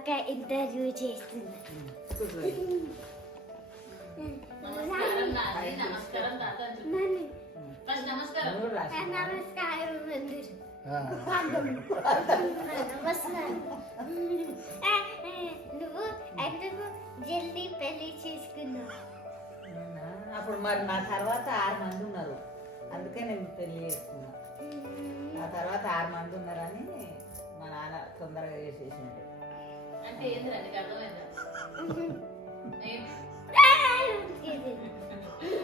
అక్క ఇంటర్వ్యూ చేస్తున్నా. నమస్కారం తాత. నమస్కారం. నమస్కారం మందిర్. నువ్వు ఎందుకు జల్దీ పెళ్లి చేసుకున్నావు? అప్పుడు మరి నా తర్వాత 6 మంది ఉన్నారు, అందుకే నేను పెళ్లి చేసుకున్నా. నా తర్వాత 6 మంది ఉన్నారని మా నాన్న తొందరగా చేసేసినట్టు. అంటే ఏంద్రా నీకు అర్థమైందా?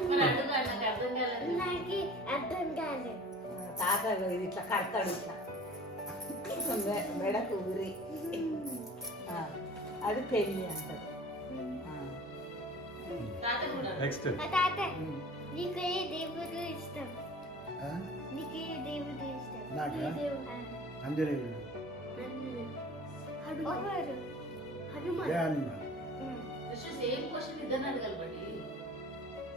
మరి అడుగు, నాకు అర్థం కాలేదు. నాకు అర్థం కాలేదు. తాత ఇది ఇట్లా కడతాడు, ఇట్లా మెడకు ఉరి, అది పెళ్ళి అంటారు. తాత కూడా నెక్స్ట్ తాత నీకు ఏ దేవుడు ఇష్టం? నీకు ఏ దేవుడు ఇష్టం? నాకా? ఏ దేవుడు? ఆంజనేయుడు. ఎవరు? హనుమాన్. ఏ హనుమాన్? సేమ్ క్వశ్చన్ ఇద్దరిని అడగాలి. బట్టి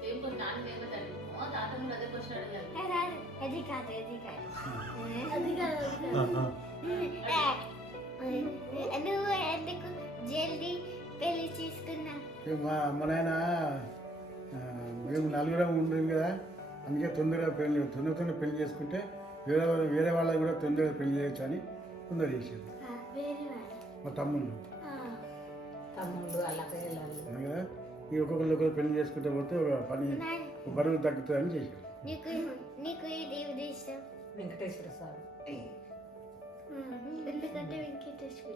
సేమ్ క్వశ్చన్ నాన్న ఏమైతే అడుగుతామో తాత కూడా అదే క్వశ్చన్ అడగాలి. అది కాదు, అది కాదు, అది కాదు. నువ్వు ఎందుకు జల్దీ పెళ్లి చేసుకున్నా? మా నాయన మేము నలుగురం ఉండేది కదా, అందుకే తొందరగా పెళ్లి చేసుకుంటే వేరే వాళ్ళకి కూడా తొందరగా పెళ్లి చేయొచ్చు అని తొందర చేసేది. వేరే వాళ్ళ మా తమ్ముళ్ళు అలా వెళ్ళాలి కదా, ఈ ఒక్కొక్కరు పెళ్లి చేసుకుంటే పోతే ఒక పని బరువు తగ్గుతుందని చేశారు. నీకు ఏ దేవుడు ఇష్టం? వెంకటేశ్వర స్వామి. ఎందుకంటే వెంకటేశ్వర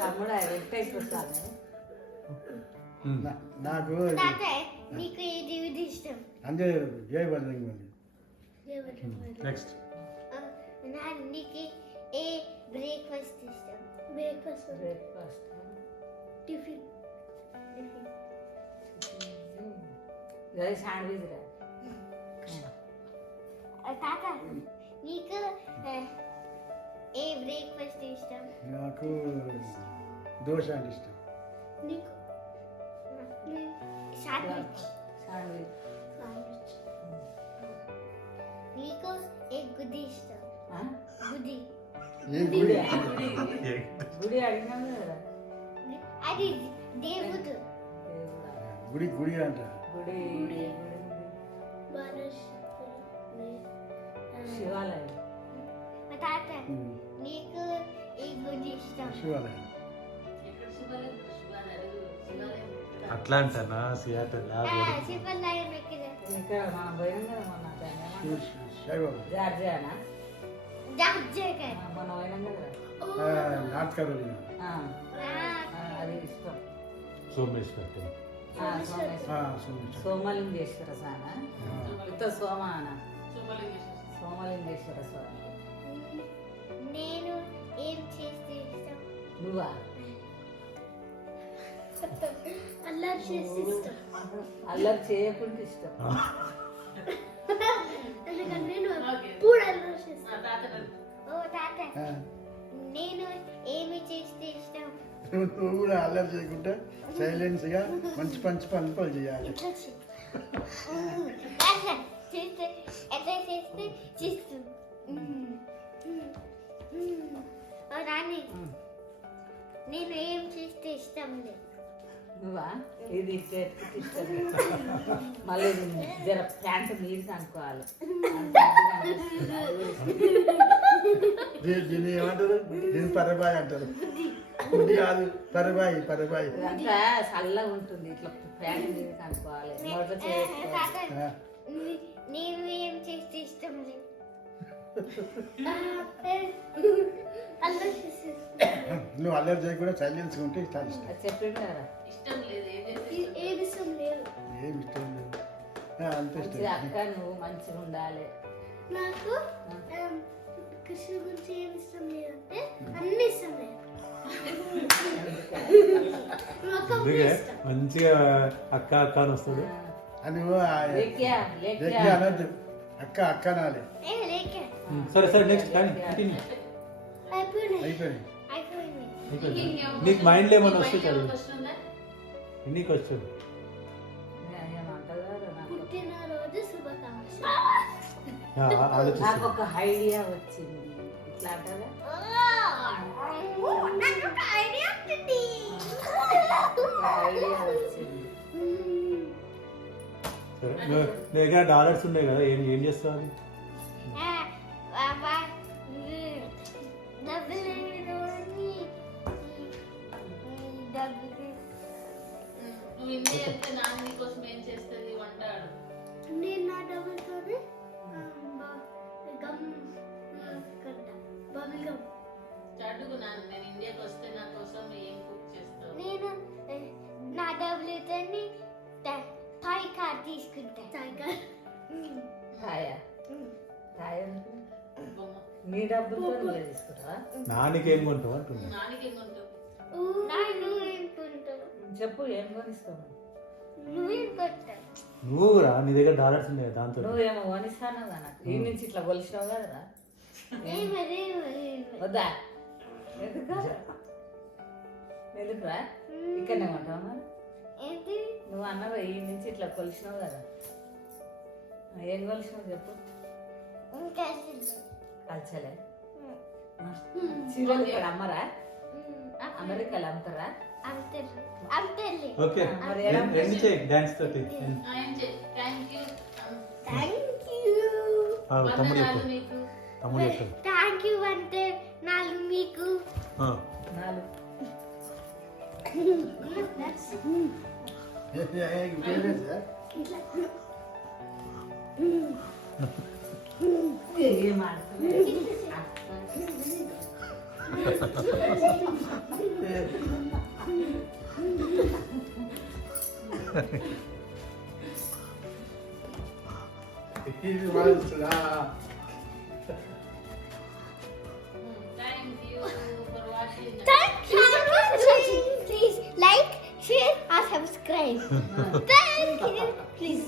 తమ్ముడు వెంకటేశ్వర స్వామి. నాకు నీకు ఏ దేవుడు ఇష్టం? ఆంజనేయుడు. జై బజరంగ. నెక్స్ట్ నీకు ఏ బ్రేక్ఫాస్ట్ ఇష్టం? బ్రేక్ఫాస్ట్ టిఫిన్ శాండ్విచ్ రా. తాత నీకు ఏ బ్రేక్ఫాస్ట్ ఇష్టం? నాకు దోశ అంటే ఇష్టం. నీకు శాండ్విచ్. నీకు ఏ గుడి ఇష్టం? గుడి. ఏ గుడి? గుడి అడిగినాము కదా. అది దేవుడు. గుడి గుడి అంట. గుడి శివాలయం. తాత నీకు ఏ గుడి ఇష్టం? శివాలయం. ఎక్కడ శివాలయం? శివాలయం అట్లా అంటానా సియాటల్ శివాలయం ఎక్కడ? ఇక్కడ మనం పోయినాం కదా మొన్న సాయిబాబా. జార్జియానా మొన్న పోయినాం కదా. North Carolina. అది ఇష్టం. సోమేశ్వర్ సోమలింగేశ్వర స్వామి. సోమలింగేశ్వర స్వామి. నేను ఏం చేస్తే ఇష్టం? నువ్వా? అల్లరి చేస్తే ఇష్టం. అల్లరి చేయకుండా ఇష్టం. ఎందుకంటే నేను ఎప్పుడు అల్లరి చేస్తాను. ఓ తాత నేను ఏమి చేస్తే ఇష్టం? నువ్వు కూడా అల్లరి చేయకుండా సైలెన్స్ గా మంచి పనులు చేయాలి. ఎట్లా చేస్తే చేస్తూ రాని నేను ఏం చేస్తే ఇష్టం లేదు. నువ్వా? ఇది ఇష్టం. మళ్ళీ జర ప్యాంటు నీరు అనుకోవాలి. దీన్ని ఏమంటారు? దీన్ని పరబాయి అంటారు. గుడ్డి కాదు, పరబాయి. అంతా చల్లగా ఉంటుంది, ఇట్లా ప్యాంటు నీరు అనుకోవాలి. నేను ఏం చేస్తే ఇష్టం లేదు. నువ్వు అల్లరి చేయకుండా సైలెన్స్ ఉంటే చాలా ఇష్టం. చెప్పిండు కదా. ఇష్టం లేదు. ఏమి ఇష్టం లేదు. ఏమి ఇష్టం లేదు, అంత ఇష్టం. అక్క నువ్వు మంచిగా ఉండాలి. నాకు కృష్ణ గురించి ఏమి ఇష్టం లేదంటే అన్ని ఇష్టం లేదు. మంచిగా అక్క అక్క అని వస్తుంది. నువ్వు అనద్దు, అక్క అనాలి. సరే నెక్స్ట్ కానీ అయిపోయింది. నీకు మైండ్లో ఏమైనా వస్తే చదువు. నీకు వచ్చు. పుట్టినరోజు శుభాకాంక్షలు. నాకు ఒక ఐడియా వచ్చింది. ఇట్లా అంటారా నాకు ఒక ఐడియా వచ్చింది. ఐడియా వచ్చింది. సరే నీ దగ్గర డాలర్స్ ఉన్నాయి కదా ఏం ఏం చేస్తావు అది నువ్వు ఇండియా వెళ్తే నాన్న నీకోసం ఏం చేస్తుంది వంట ఆడు. నేను నా డబ్బులతోనే గమ్ కట్ట బబుల్ గమ్. అడుగు నాన్న, నేను ఇండియాకి వస్తే నా కోసం ఏం కుక్ చేస్తావు? నేను నా డబ్బులతోని థాయ్ కార్ తీసుకుంటా. థాయ్ కార్ థాయా థాయా అంటే బొమ్మ. నీ డబ్బులతో నువ్వే తీసుకుంటావా? నాన్నకి ఏం కొంటావు అంటున్నా నాన్నకి ఏం కొంటావు? నువ్వేం కొంటావు? చెప్పు ఏం కొనిస్తావు? నువ్వేం కొంటావు? నువ్వు రా నీ దగ్గర డాలర్స్ ఉన్నాయి కదా, దాంతో నువ్వేమో కొనిస్తాను కదా ఈ నుంచి ఇట్లా కొలిసినావు కదరా ఏమదే వద్దా ఎందుకు ఎందుకురా ఇక్కడనే ఉంటావా మరి? ఏంటి? నువ్వు అన్నావు ఈ నుంచి ఇట్లా కొలిసినావు కదా ఏం కొలిసినావు చెప్పు. ఇంకా కలిసలే చీరలు ఇక్కడ అమ్మరా? అమెరికాలో అమ్ముతారా? అంతేలే. ఓకే మరి ఎన్ని చేయి డాన్స్ తోటి థ్యాంక్ యూ. Thank you. తమ్ముడు వందనాలు చెప్పు నీకు. తమ్ముడు చెప్పు థ్యాంక్ యూ అంటే నాలుగు మీకు. నాలుగు ఏం ఆడుతున్నావు? ఇది వాడుతుందా? Thank you for watching. Thank you for watching. Please like, share, or subscribe. Thank you. Please.